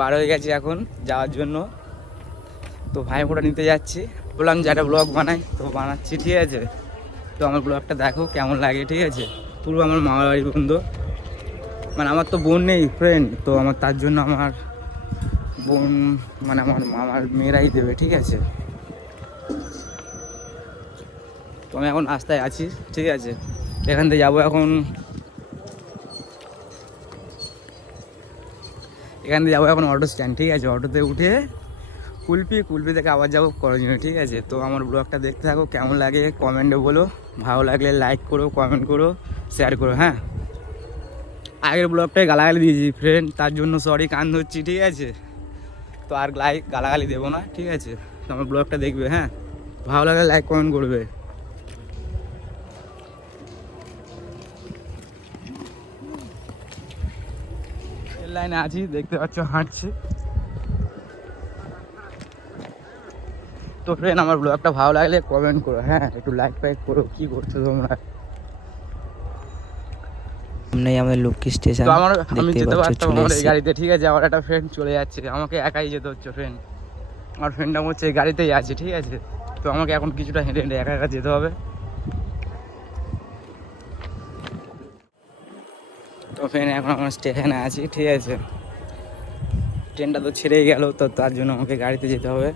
বার হয়ে গেছি এখন যাওয়ার জন্য। তো ভাই ফোটা নিতে যাচ্ছি, বললাম যে একটা ব্লগ বানাই, তো বানাচ্ছি ঠিক আছে। তো আমার ব্লগটা দেখো কেমন লাগে ঠিক আছে। পুরো আমার মামার বাড়ি বন্ধু, মানে আমার তো বোন নেই ফ্রেন্ড, তো আমার তার জন্য আমার বোন মানে আমার মামার মেয়েরাই দেবে ঠিক আছে। তো আমি এখন রাস্তায় আছি ঠিক আছে, এখান থেকে যাবো এখন, এখান থেকে যাবো এখন অটো স্ট্যান্ড ঠিক আছে। অটোতে উঠে কুলপি থেকে আবার যাবো করণীয় ঠিক আছে। তো আমার ব্লগটা দেখতে থাকো, কেমন লাগে কমেন্টে বলো, ভালো লাগলে লাইক করো, কমেন্ট করো, শেয়ার করো। হ্যাঁ, আগের ব্লগটায় গালাগালি দিয়েছি ফ্রেন্ড, তার জন্য সরি, কান ধরছি ঠিক আছে। তো আর গালাগালি দেবো না ঠিক আছে। তো আমার ব্লগটা দেখবে, হ্যাঁ ভালো লাগলে লাইক কমেন্ট করবে। লাইনে আছি দেখতে পাচ্ছ, হাঁটছি। তো ফ্রেন্ড আমার ব্লগটা ভালো লাগলে কমেন্ট করো, হ্যাঁ একটু লাইক ফাইক করো। কি করছো তোমরা? সামনেই আমাদের লক্ষ্মী স্টেশন, তো আমি দেখতে যেতে পাচ্ছ পারতাম চলে আমার এই এসেছি। গাড়িতে ঠিক আছে, আমার একটা ফ্রেন্ড চলে যাচ্ছে, আমাকে একাই যেতে হচ্ছে ফ্রেন্ড। আমার ফ্রেন্ডটা হচ্ছে এই গাড়িতেই আছে ঠিক আছে। তো আমাকে এখন কিছুটা হেঁটে হেঁটে একা একা যেতে হবে। তো ফ্রেন্ড এখন আমার স্টেশনে আছি ঠিক আছে, ট্রেনটা তো ছেড়েই গেল, তো তার জন্য আমাকে গাড়িতে যেতে হবে।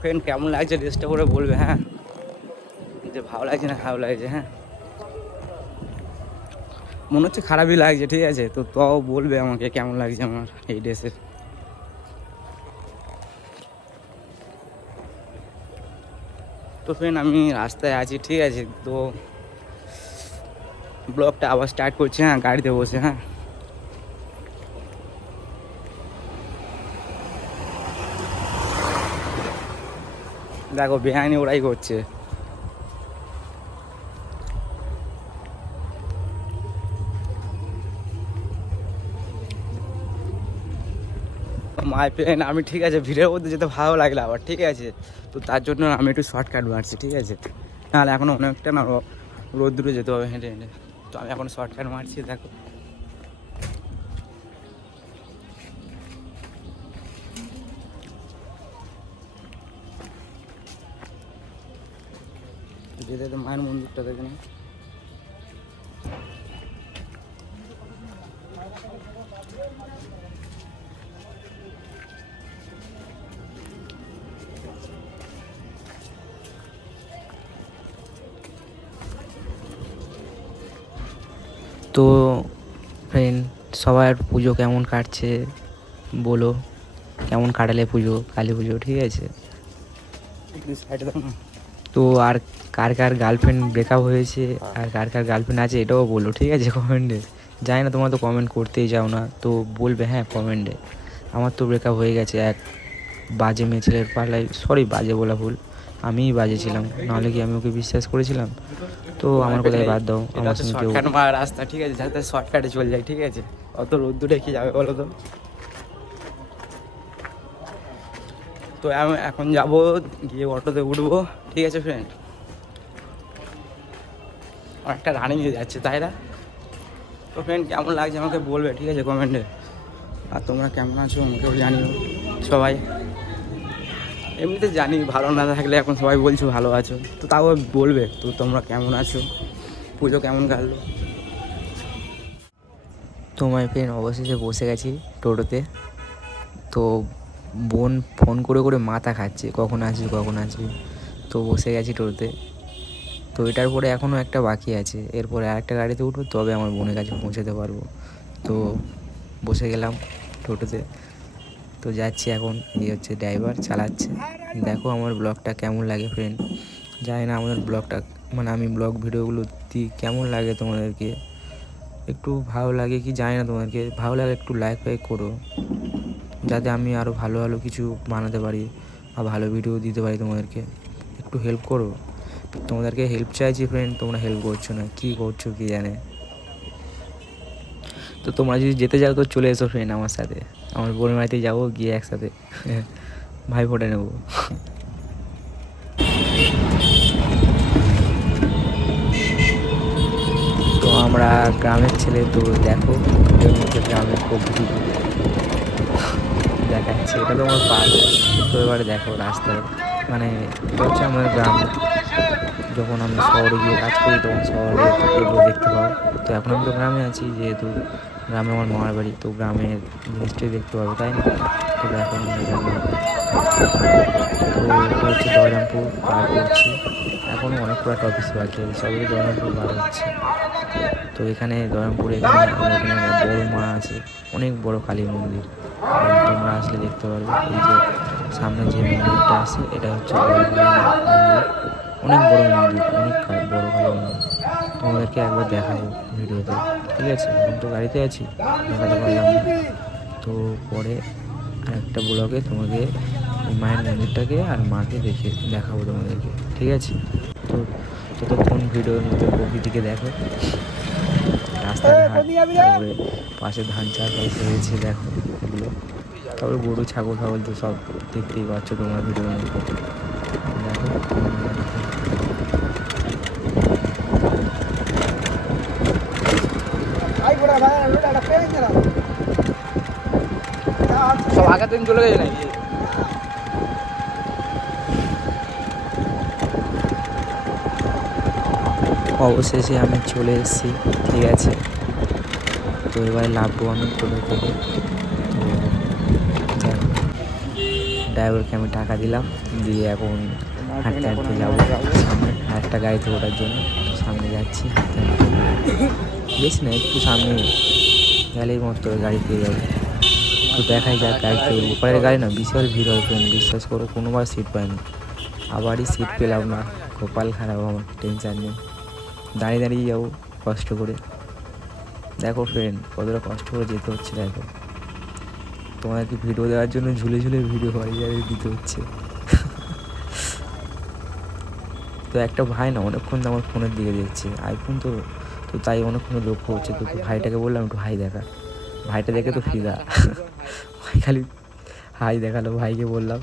ফ্রেন্ড কেমন লাগছে ড্রেসটা করে বলবে, হ্যাঁ যে ভালো লাগছে না খারাপ লাগছে। হ্যাঁ মনে হচ্ছে খারাপই লাগছে ঠিক আছে, তো তাও বলবে আমাকে কেমন লাগছে আমার এই ড্রেসে। তো ফ্রেন্ড আমি রাস্তায় আছি ঠিক আছে, তো ব্লগটা আবার স্টার্ট করছি, হ্যাঁ গাড়িতে বসে। হ্যাঁ দেখো বেআইনি ওরাই করছে। মাই ফ্রেন্ড আমি ঠিক আছে ভিড়ের মধ্যে যেতে ভালো লাগলো আবার ঠিক আছে, তো তার জন্য আমি একটু শর্টকাট মারছি ঠিক আছে। নাহলে এখন অনেকটা না রোদ দূরে যেতে হবে হেঁটে হেঁটে, তো আমি এখন শর্টকাট মারছি দেখো। যেতে যেতে মায়ের মন্দিরটা দেখে নিই। তো ফ্রেন্ড সবার পুজো কেমন কাটছে বলো, কেমন কাটালে পুজো, কালী পুজো ঠিক আছে। সাইডে দেখো না। তো আর কার কার গার্লফ্রেন্ড ব্রেকআপ হয়েছে আর কার কার গার্লফ্রেন্ড আছে এটাও বলো ঠিক আছে কমেন্টে। জানি না তোমরা তো কমেন্ট করতেই যাও না, তো বলবে হ্যাঁ কমেন্টে। আমার তো ব্রেকআপ হয়ে গেছে এক বাজে মেয়ে ছেলের পাল্লায়, সরি বাজে বলা ভুল, আমিই বাজে ছিলাম, নাহলে কি আমি ওকে বিশ্বাস করেছিলাম। তো আমার কথায় বাদ দাও, আমার সঙ্গে কেউ শর্টকাট মারা রাস্তা ঠিক আছে, যাতে শর্টকাটে চলে যায় ঠিক আছে। অত রোদ্দুরে কি যাবে বলো তো। তো আমি এখন যাবো, গিয়ে অটোতে উঠবো ঠিক আছে ফ্রেন্ড। অনেকটা রানিং হয়ে যাচ্ছে তাই না? তো ফ্রেন্ড কেমন লাগছে আমাকে বলবে ঠিক আছে কমেন্টে। আর তোমরা কেমন আছো আমাকেও জানিও সবাই। এমনিতে জানি ভালো না থাকলে এখন সবাই বলছো ভালো আছো, তো তাও বলবে তো তোমরা কেমন আছো, পুজো কেমন কাটলো। তোমার ফ্রেন্ড অবশেষে বসে গেছি টোটোতে। তো বোন ফোন করে করে মাথা খাচ্ছে কখন আসবি কখন আসবি, তো বসে গেছি টোটোতে। তো এটার পরে এখনও একটা বাকি আছে, এরপরে আরেকটা গাড়িতে উঠবো তবে আমার বোনের কাছে পৌঁছাতে পারবো। তো বসে গেলাম টোটোতে, তো যাচ্ছি এখন। এই হচ্ছে ড্রাইভার চালাচ্ছে। দেখো আমার ব্লগটা কেমন লাগে ফ্রেন্ড, জানি না আমাদের ব্লগটা মানে আমি ব্লগ ভিডিওগুলো দিই কেমন লাগে তোমাদেরকে, একটু ভালো লাগে কি জানি না, তোমাদেরকে ভালো লাগে একটু লাইক ফাইক করো, যাতে আমি আরও ভালো ভালো কিছু বানাতে পারি আর ভালো ভিডিও দিতে পারি তোমাদেরকে। একটু হেল্প করো, তোমাদেরকে হেল্প চাইছি ফ্রেন্ড, তোমরা হেল্প করছো না, কী করছো কী জানে। তো তোমরা যদি যেতে চাও তো চলে এসো ফ্রেন্ড আমার সাথে, আমার বোনের বাড়িতে যাবো, গিয়ে একসাথে ভাই ফোটা নেবো। তো আমরা গ্রামের ছেলে, তো দেখো ভিডিওর মধ্যে গ্রামের প্রকৃতি দেখাচ্ছে। এটা তো আমার পার্ক। তো এবারে দেখো রাস্তায়, মানে এটা হচ্ছে আমাদের গ্রাম। যখন আমি শহরে গিয়ে কাজ করি তখন শহরে এগুলো দেখতে পাবো। তো এখন আমি তো গ্রামে আছি, যেহেতু গ্রামে আমার মামার বাড়ি, তো গ্রামের জিনিসটাই দেখতে পাবো, তাই না? তো দেখো আমরা গ্রামে। তো এটা হচ্ছে দয়রামপুর পার করছি। এখনও অনেক পুরো টপিস বাকি আছে, সবই দয়রামপুর বার হচ্ছে। তো এখানে দয়রামপুরে এখানে বড় মা আছে, অনেক বড় কালী মন্দির। তোমরা আসলে দেখতে পারবে। এই যে সামনে যে মন্দিরটা আছে এটা হচ্ছে বড় কালী মন্দির, অনেক বড় মন্দির, অনেক বড় কালী মন্দির। তোমাদেরকে একবার দেখাবো ভিডিওতে, ঠিক আছে? এখন তো গাড়িতে আছি, দেখাতে পারলাম না। তো পরে আরেকটা ব্লগে তোমাকে এই মায়ের মন্দিরটাকে আর মাকে দেখাবো তোমাদেরকে, ঠিক আছে? তো ততক্ষণ ভিডিওর মধ্যে প্রকৃতিকে দেখো, রাস্তাঘাট, তারপরে পাশে ধান চাষ হয়েছে দেখো এগুলো, তারপরে গরু ছাগল তো সব দেখতেই পাচ্ছ তোমরা ভিডিওর মধ্যে। দেখো সব আগের দিন চলে গেছে নাকি? অবশেষে আমি চলে এসেছি, ঠিক আছে? তো এবার লাভবো আমি টোটো থেকে। তো দেখো ড্রাইভারকে আমি টাকা দিলাম, দিয়ে এখন হাঁটতে হাঁটতে যাবো সামনে আরেকটা গাড়িতে ওঠার জন্য। তো সামনে যাচ্ছি হাঁটতে হাঁটতে, বেশি না একটু সামনে গেলেই মতো গাড়ি পেয়ে যাবো। তো দেখাই যাক গাড়িতে উঠবো। পরের গাড়ি না বিশাল ভিড় হয় ফ্রেন্ড, বিশ্বাস করো কোনোবার সিট পাইনি, আবারই সিট পেলাম না, কপাল খারাপ আমার। টেনশান নেই, দাঁড়িয়ে দাঁড়িয়ে যাবো কষ্ট করে। দেখো ফ্রেন্ড কতটা কষ্ট করে যেতে হচ্ছে, দেখো তোমাদেরকে ভিডিও দেওয়ার জন্য ঝুলে ঝুলে ভিডিও বাড়ি দিতে হচ্ছে। তো একটা ভাই না অনেকক্ষণ আমার ফোনের দিকে দেখছে, আইফোন তো, তো তাই অনেকক্ষণ লক্ষ্য হচ্ছে। তো ভাইটাকে বললাম একটু হাই দেখা, ভাইটা দেখে তো ফিদা, ভাই খালি হাই দেখালো। ভাইকে বললাম,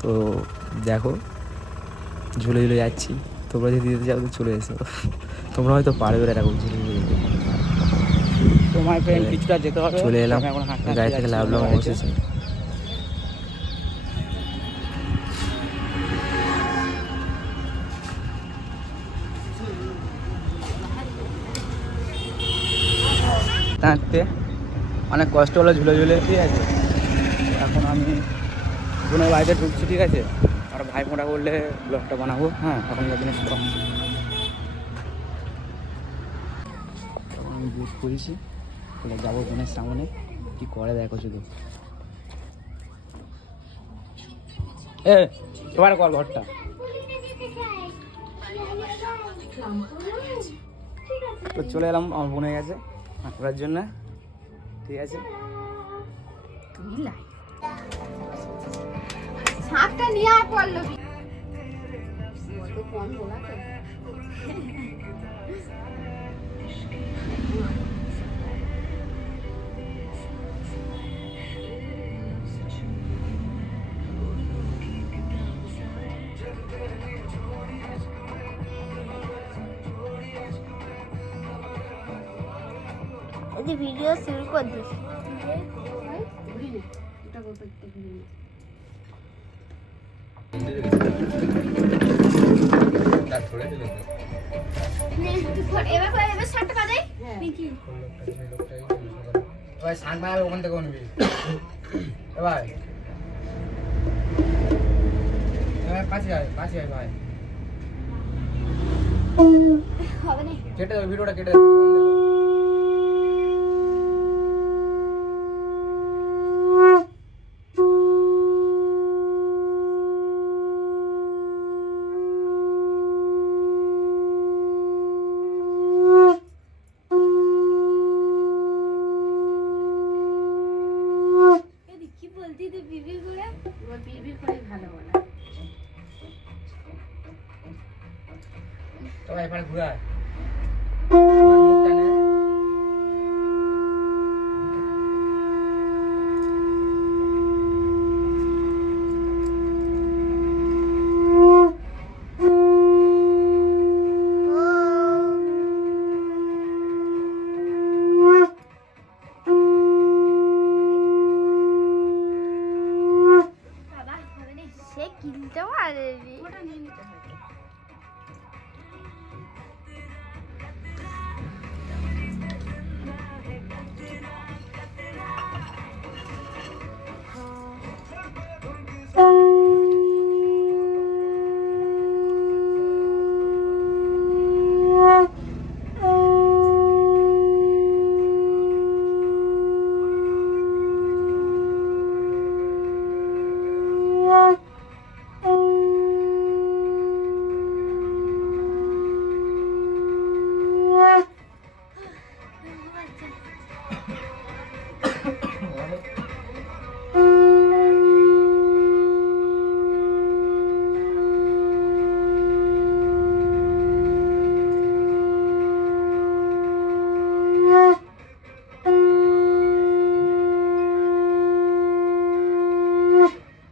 তো দেখো ঝুলে ঝুলে যাচ্ছি। তোমরা যদি দিতে চাও তো চলে এসো, তোমরা হয়তো পারবে এরকম ঝুলে ঝুলে যেতে। তোমার ফ্রেন্ড কিছুটা যেতে হবে, চলে এলাম, এখন হাঁটতে গাড়ি থেকে লাভলাম অবশেষে। হাঁটতে অনেক কষ্ট হলো ঝুলে ঝুলে, ঠিক আছে? এখন আমি বোনের বাড়িতে ঢুকছি, ঠিক আছে? আর ভাই ফোঁটা করলে ব্লগটা বানাবো। হ্যাঁ, এখনকার জিনিস কম। আমি বুট করেছি, তাহলে যাবো বোনের সামনে, কি করে দেখো শুধু। এবার কল ঘরটা তো চলে এলাম আমার বোনের কাছে হাঁটার জন্য, ঠিক আছে? শাকটা নিয়ে আর পড়লো কম বলা তো ভিডিও শুরু করে দিস। ওখান থেকে নিবি ভাই, পাশে আয় ভাই, কেটে দেবো ভিডিওটা, কেটে দেবো। এখানে ঘুরে আয়। চাইলে কিনতে পারেনি। ওটা নিয়ে নিতে হবে।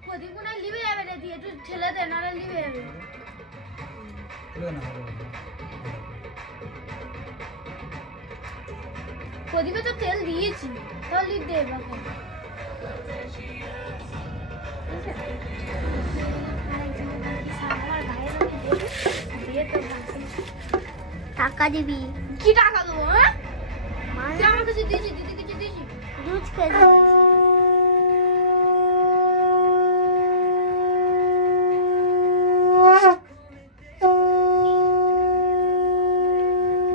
প্রদীপগুনা লিবে যাবে রে দিয়ে, একটু ঠেলে দে, নাহলে লিবে যাবে। প্রদীপে তো তেল দিয়েছি, তাহলে লিপ দে এবার। টাকা দিবি? কি টাকা দেবো? হ্যাঁ, তুই আমার কাছে দিয়েছি, দিদি কিছু দিয়েছি? দুধ খেয়ে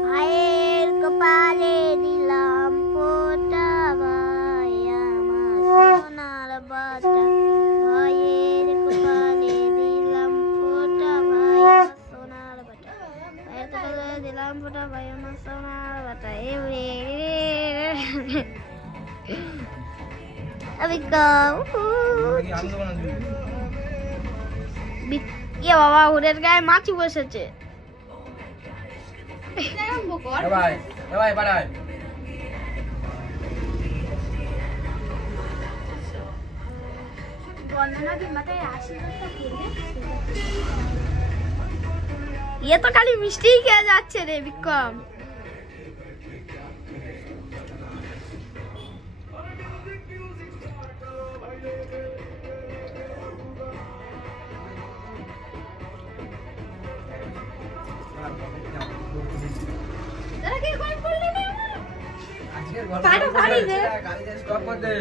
ভাইয়ের কপালে দিলাম ফোঁটা, ভাই আমার সোনার বাটা। ভাইয়ের কপালে দিলাম ফোঁটা, ভাই আমার সোনার বাটা। ভাইয়ের কপালে দিলাম ফোঁটা, ভাই আমার সোনার বাটা। আমি ইয়ে বাবা, ওদের গায়ে মাছি বসেছে। ইয়ে তো খালি মিষ্টি খেয়ে যাচ্ছে রে বিক্রম। আজকের পাটা ফাড়ি দে। স্টপ কর দে।